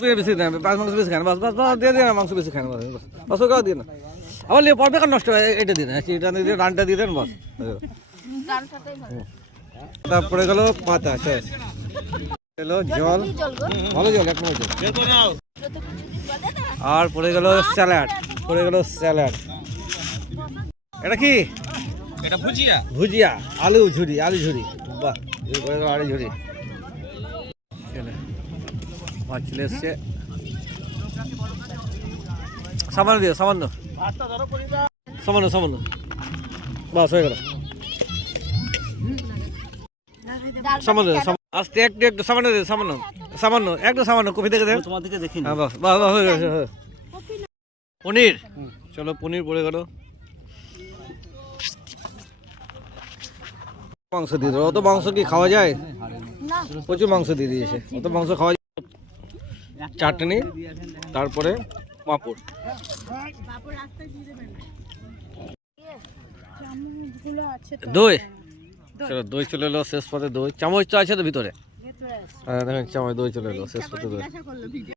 বেশি দেন, মাংস বেশি খান, বাস বাস বাস দিয়ে দেন, মাংস বেশি খান, বাস ওকে দিয়ে না। আবার লিয়ে পড়বে কার নষ্ট হয়, এটা দিয়ে দেন, এটা দিয়ে রানটা দিয়ে দেন, বাস। তারপরে গেল পাতা, শেষ এলো জল, ভালো জল, এক নম্বর জল। আর পড়ে গেল স্যালাড, পড়ে গেল স্যালাড। এটা কি? এটা ভুজিয়া। ভুজিয়া, আলু ঝুরি, আলু ঝুরি, বাহ, পড়ে গেল আলু ঝুরি। মাছ চলে এসছে, সামান্য দিও, সামান্য সামান্য সামান্য, বাস হয়ে গেল। সামান্য আস্তে, একটু একটু সামান্য দিও, সামান্য সামান্য, একটু সামান্য, কফি দেখে দেন, তোমার দিকে দেখি। হ্যাঁ বাস বাস বাস, হয়ে গেছে। পনির, চলো পনির পড়ে গেল। মাংস দিয়ে দেবো, অত মাংস কি খাওয়া যায়? প্রচুর মাংস দিয়ে দিয়েছে, অত মাংস খাওয়া যায়। চাটনি, তারপরে পাঁপড়। দই, চলো দই চলে এলো শেষ পথে। দই চামচ তো আছে তো ভিতরে, হ্যাঁ দেখেন চামচ, দই চলে এলো শেষ পথে দই।